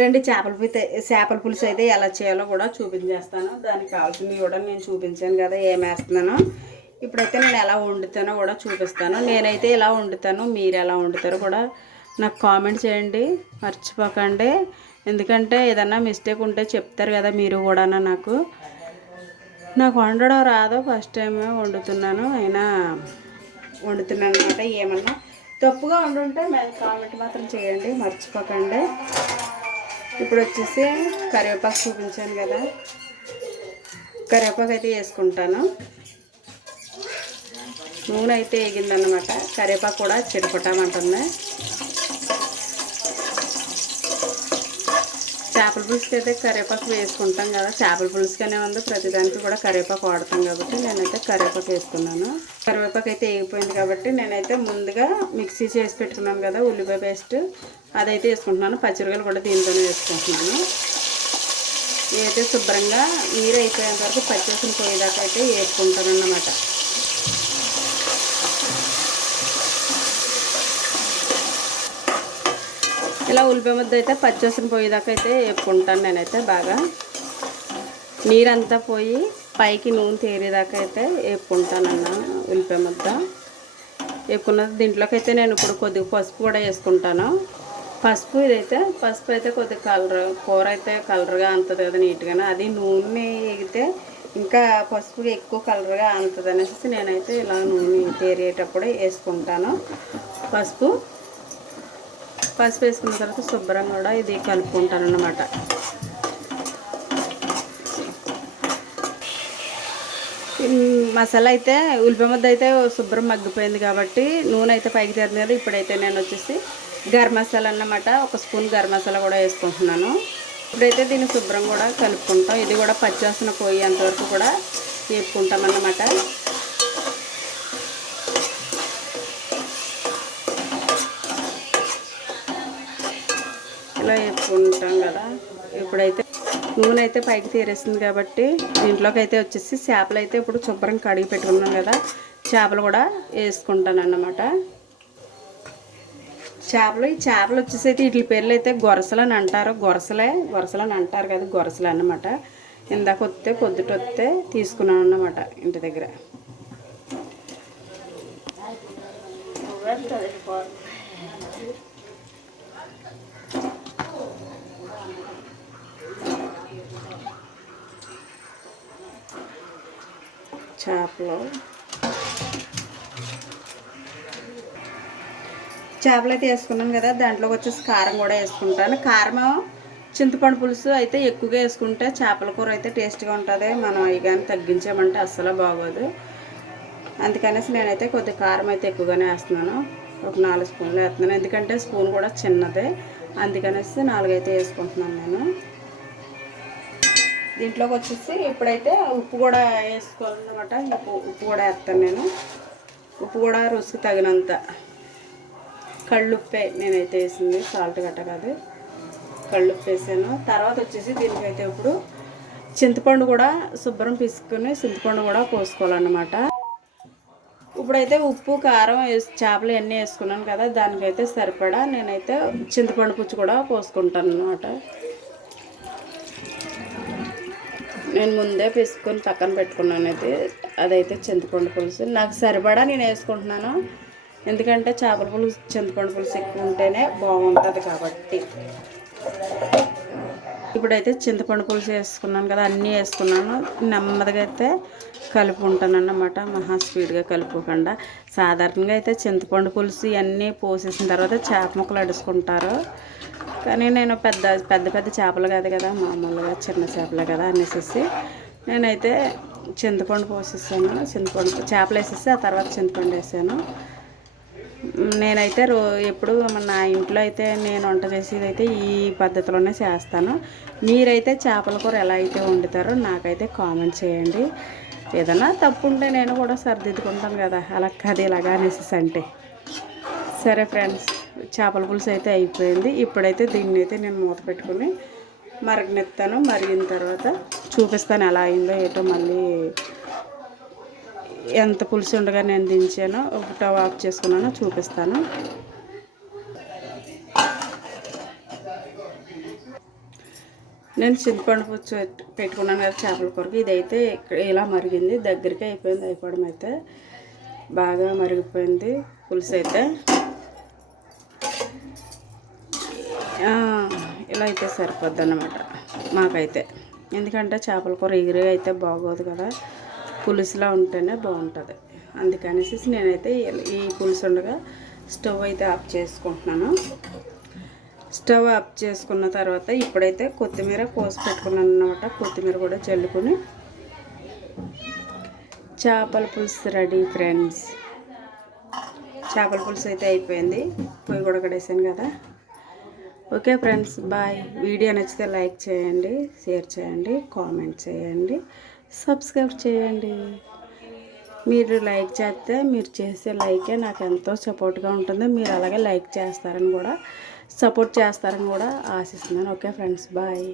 రెండు చేపల పులుసు అయితే ఎలా చేయాలో కూడా చూపించేస్తాను. దానికి కావాల్సినవి కూడా నేను చూపించాను కదా ఏమేస్తున్నానో. ఇప్పుడైతే నేను ఎలా వండుతానో కూడా చూపిస్తాను. నేనైతే ఎలా వండుతాను, మీరు ఎలా వండుతారో కూడా నాకు కామెంట్ చేయండి, మర్చిపోకండి. ఎందుకంటే ఏదన్నా మిస్టేక్ ఉంటే చెప్తారు కదా మీరు కూడా. నాకు వండడం రాదు, ఫస్ట్ టైమే వండుతున్నాను. అయినా వండుతున్నాను అనమాట. ఏమన్నా తప్పుగా వండుంటే కామెంట్ మాత్రం చేయండి, మర్చిపోకండి. ఇప్పుడు వచ్చేసి కరివేపాకు చూపించాను కదా, కరివేపాకు అయితే వేసుకుంటాను. నూనె అయితే వేగిందన్నమాట. కరివేపాకు కూడా చిటపటామంటుంది. చేపల పులుసుకి అయితే కరివేపాకు వేసుకుంటాం కదా, చేపల పులుసుకనే ఉంది, ప్రతిదానికి కూడా కరివేపాకు వాడతాం కాబట్టి నేనైతే కరివేపాకు వేసుకున్నాను. కరివేపాకు అయితే వేగిపోయింది కాబట్టి నేనైతే ముందుగా మిక్సీ చేసి పెట్టుకున్నాను కదా ఉల్లిపాయ పేస్ట్, అదైతే వేసుకుంటున్నాను. పచ్చిమిరపకాయలు కూడా దీంతోనే వేసుకుంటున్నాను. ఇదైతే శుభ్రంగా నీరు అయిపోయేంత వరకు పచ్చిమిరపకాయలు పోయేదాకా అయితే వేసుకుంటాను అన్నమాట. ఇలా ఉల్లిపాయ ముద్ద అయితే పచ్చివాసన పోయేదాకా అయితే వేపుకుంటాను నేనైతే. బాగా నీరంతా పోయి పైకి నూనె తేరేదాకా అయితే వేపుకుంటానన్న ఉల్లిపాయ ముద్ద. వేపుకున్న దీంట్లోకి అయితే నేను ఇప్పుడు కొద్దిగా పసుపు కూడా వేసుకుంటాను. పసుపు అయితే కొద్దిగా కూర అయితే కలర్గా అంతుంది కదా నీట్గానే. అది నూనె వేగితే ఇంకా పసుపు ఎక్కువ కలర్గా అంతుంది అనేసి నేనైతే ఇలా నూనె తేరేటప్పుడు వేసుకుంటాను. పసుపు వేసుకున్న తర్వాత శుభ్రంగా కూడా ఇది కలుపుకుంటాను అన్నమాట. మసాలా అయితే ఉల్లిపాయ ముద్ద అయితే శుభ్రం మగ్గిపోయింది కాబట్టి నూనె అయితే పైకి తేరింది కదా. ఇప్పుడైతే నేను వచ్చేసి గరం మసాలా అన్నమాట, 1 స్పూన్ గరం మసాలా కూడా వేసుకుంటున్నాను. ఇప్పుడైతే దీన్ని శుభ్రం కూడా కలుపుకుంటాం. ఇది కూడా పచ్చివాసన పోయేంతవరకు కూడా వేపుకుంటాం అన్నమాట. ఇలా వేపుకుంటాం కదా. ఇప్పుడైతే నూనె అయితే పైకి తీరేస్తుంది కాబట్టి దీంట్లోకి అయితే వచ్చేసి చేపలు అయితే ఇప్పుడు శుభ్రం కడిగి పెట్టుకున్నాం కదా, చేపలు కూడా వేసుకుంటాను అన్నమాట. ఈ చేపలు వచ్చేసి అయితే వీటి పేర్లు అయితే గొరసలు అని అంటారు. గొరసలు అని అంటారు కదా, గొరసలు అన్నమాట. ఇందాక పొద్దుటొస్తే తీసుకున్నాను అన్నమాట ఇంటి దగ్గర. చేపలు అయితే వేసుకున్నాను కదా, దాంట్లోకి వచ్చేసి కారం కూడా వేసుకుంటాను. కారం చింతపండు పులుసు అయితే ఎక్కువగా వేసుకుంటే చేపల కూర అయితే టేస్ట్గా ఉంటుంది. మనం అవి కానీ తగ్గించామంటే అస్సలు బాగోదు. అందుకనేసి నేనైతే కొద్దిగా కారం అయితే ఎక్కువగానే వేస్తున్నాను. ఒక 4 స్పూన్లు వేస్తున్నాను, ఎందుకంటే స్పూన్ కూడా చిన్నదే, అందుకనేసి 4 అయితే వేసుకుంటున్నాను నేను. దీంట్లోకి వచ్చేసి ఇప్పుడైతే ఉప్పు కూడా వేసుకోవాలన్నమాట. ఉప్పు కూడా వేస్తాను నేను. ఉప్పు కూడా రుచికి తగినంత, కళ్ళుప్పే నేనైతే వేసింది, సాల్ట్ గట్ట కాదు, కళ్ళుప్పు వేసాను. తర్వాత వచ్చేసి దీనికైతే ఇప్పుడు చింతపండు కూడా శుభ్రం పిసుకుని చింతపండు కూడా పోసుకోవాలన్నమాట. ఇప్పుడైతే ఉప్పు కారం చేపలు అన్నీ వేసుకున్నాను కదా, దానికైతే సరిపడా నేనైతే చింతపండు పుచ్చు కూడా పోసుకుంటాను అన్నమాట. నేను ముందే పిసుకొని పక్కన పెట్టుకున్నాను. అదైతే చింతపండు పులుసు నాకు సరిపడా నేను వేసుకుంటున్నాను. ఎందుకంటే చేపల పులుసు చింతపండు పులుసు ఎక్కువ ఉంటేనే బాగుంటుంది కాబట్టి. ఇప్పుడైతే చింతపండు పులుసు వేసుకున్నాను కదా, అన్నీ వేసుకున్నాను. నెమ్మదిగా అయితే కలుపుకుంటాను అన్నమాట, మహా స్పీడ్గా కలుపుకోకుండా. సాధారణంగా అయితే చింతపండు పులుసు ఇవన్నీ పోసేసిన తర్వాత చేప ముక్కలు అడుచుకుంటారు. కానీ నేను పెద్ద చేపలు కాదు కదా, మామూలుగా చిన్న చేపలే కదా అనేసి నేనైతే చింతపండు పోసేసాను. చేపలు వేసేసి ఆ తర్వాత చింతపండు వేసాను. నేనైతే ఎప్పుడు నా ఇంట్లో అయితే నేను వంట చేసేది అయితే ఈ పద్ధతిలోనే చేస్తాను. మీరైతే చేపల కూర ఎలా అయితే వండుతారో నాకైతే కామెంట్ చేయండి. ఏదైనా తప్పు ఉంటే నేను కూడా సరిదిద్దుకుంటాను కదా, అలా కాదు ఇలాగా అనేసి అంటే. సరే ఫ్రెండ్స్, చేపల పులుసు అయితే అయిపోయింది. ఇప్పుడైతే దీన్ని అయితే నేను మూత పెట్టుకుని మరగనెత్తాను. మరిగిన తర్వాత చూపిస్తాను ఎలా అయిందో ఏటో. మళ్ళీ ఎంత పులుసు ఉండగా నేను దించానో, స్టవ్ ఆఫ్ చేసుకున్నానో చూపిస్తాను. నేను చింతపండు పులుసు పెట్టుకున్నాను కదా చేపల కూరకి. ఇదైతే ఇలా మరిగింది, దగ్గరికి అయిపోయింది. అయిపోవడం అయితే బాగా మరిగిపోయింది పులుసు అయితే. ఇలా అయితే సరిపోద్ది అన్నమాట మాకైతే. ఎందుకంటే చేపల కూర ఎగిరి అయితే బాగోదు కదా, పులుసులా ఉంటేనే బాగుంటుంది. అందుకనేసి నేనైతే ఈ పులుసు ఉండగా స్టవ్ అయితే ఆఫ్ చేసుకుంటున్నాను. స్టవ్ ఆఫ్ చేసుకున్న తర్వాత ఇప్పుడైతే కొత్తిమీర కోసి పెట్టుకున్నాను అన్నమాట. కొత్తిమీర కూడా చల్లుకొని చేపల పులుసు రెడీ ఫ్రెండ్స్. చేపల పులుసు అయితే అయిపోయింది. పొయ్యి కూడా కడేసాను కదా. Okay friends, bye. వీడియో నచ్చితే లైక్ చేయండి, షేర్ చేయండి, కామెంట్ చేయండి, సబ్స్క్రైబ్ చేయండి. మీరు లైక్ చేస్తే, మీరు చేసే లైకే నాకు ఎంతో సపోర్ట్గా ఉంటుంది. మీరు అలాగే లైక్ చేస్తారని కూడా, సపోర్ట్ చేస్తారని కూడా ఆశిస్తున్నాను. Okay friends, bye.